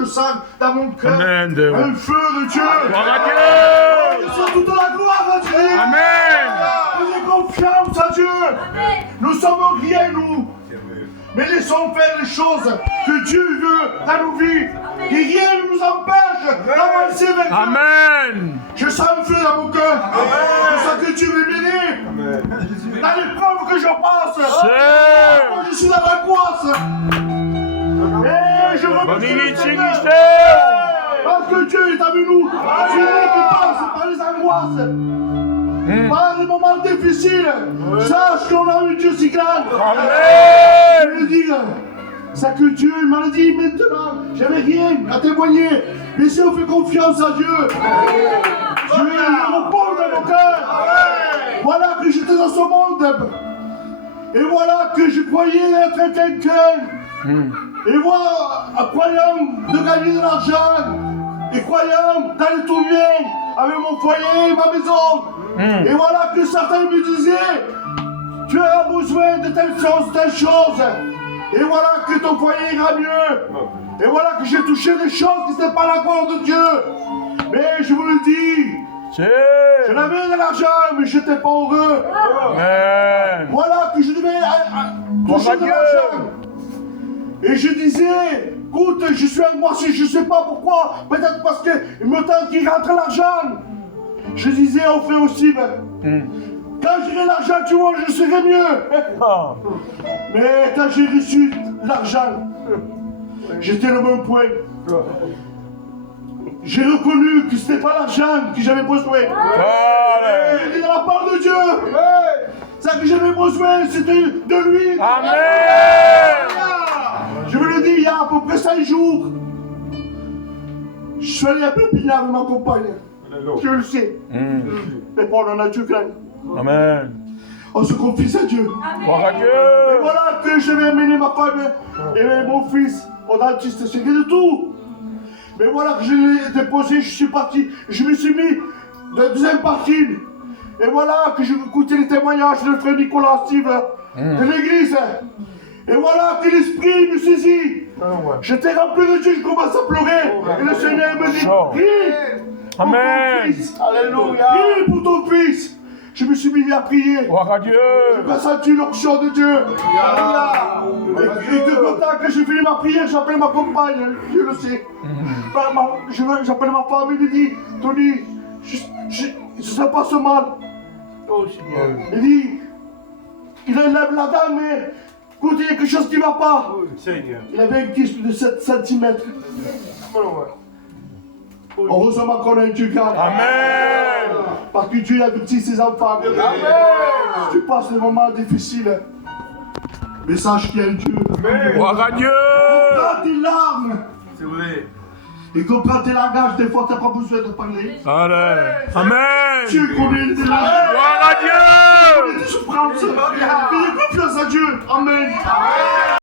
je sens dans mon cœur Amen, Dieu. un feu de Dieu. Gloire à Dieu. Je sens toute la gloire à Dieu. Amen. Faisez confiance à Dieu. Nous sommes rien, nous. Mais laissons faire les choses que Dieu veut dans nos vies. Et rien ne nous empêche d'avancer vers Dieu. Amen. Je sens un feu dans mon cœur. Je sens que Dieu veut m'aider. Dans l'épreuve que je passe. Moi, je suis dans l'angoisse. Et je remercie le Seigneur. Parce que Dieu est avec nous. Dieu qui passe par les angoisses. Par les moments difficiles. Sache qu'on a un Dieu si grand. Je veux dire, c'est que Dieu m'a dit maintenant, j'avais rien à témoigner. Mais si on fait confiance à Dieu, Dieu me repose dans mon cœur. Voilà que j'étais dans ce monde. Et voilà que je croyais être quelqu'un. Et voilà, croyant de gagner de l'argent. Et croyant d'aller tout bien avec mon foyer et ma maison. Et voilà que certains me disaient, tu as besoin de telle chose. Et voilà que ton foyer ira mieux. Et voilà que j'ai touché des choses qui n'étaient pas la gloire de Dieu. Mais je vous le dis, je n'avais de l'argent, mais je n'étais pas heureux. Voilà que je devais toucher de l'argent. Et je disais, écoute, je suis angoissé, je ne sais pas pourquoi. Peut-être parce qu'il me tente qu'il rentre l'argent. Je disais au frère aussi, quand j'aurai l'argent, tu vois, je serai mieux. Mais quand j'ai reçu l'argent, j'étais au même point. J'ai reconnu que ce n'était pas l'argent que j'avais besoin. Et dans la part de Dieu, ça que j'avais besoin, c'était de lui. Je vous le dis, il y a à peu près 5 jours, je suis allé à Perpignan avec ma compagne. Je le sais. Mais bon, on en a Dieu grand. Amen. On se confie à Dieu. Gloire à Dieu. Et voilà que je vais amener ma femme et mon fils au dentiste. C'est de tout. Mais voilà que je l'ai déposé, je suis parti. Je me suis mis dans le deuxième parking. Et voilà que j'ai écouté les témoignages de frère Nicolas Steve de l'église. Et voilà que l'esprit me saisit. J'étais rempli de Dieu, je commence à pleurer. Et le Seigneur me dit, prie. Amen. Alléluia. Prie pour ton fils. Je me suis mis à prier. Gloire à Dieu. Je n'ai senti l'onction de Dieu. Et de content que j'ai fini ma prière, j'appelle ma compagne, Dieu le sait. J'appelle ma femme et lui dis, Tony, je ne sais pas ce mal. Oh Seigneur. Il dit, il enlève la dame, mais écoute, il y a quelque chose qui ne va pas. Oh Seigneur. Il avait un kyste de 7 cm. Heureusement qu'on a un Dieu grand. Amen. Parce que Dieu a petit ses enfants. Amen. Si tu passes des moments difficiles, mais sache qu'il y a un Dieu. Gloire à Dieu. Comprends tes larmes. C'est vrai. Et comprends tes langages, des fois tu n'as pas besoin de parler. Allez. Amen. Dieu connaît tes langages. Gloire à Dieu. Des souffrances. Fais confiance à Dieu. Amen.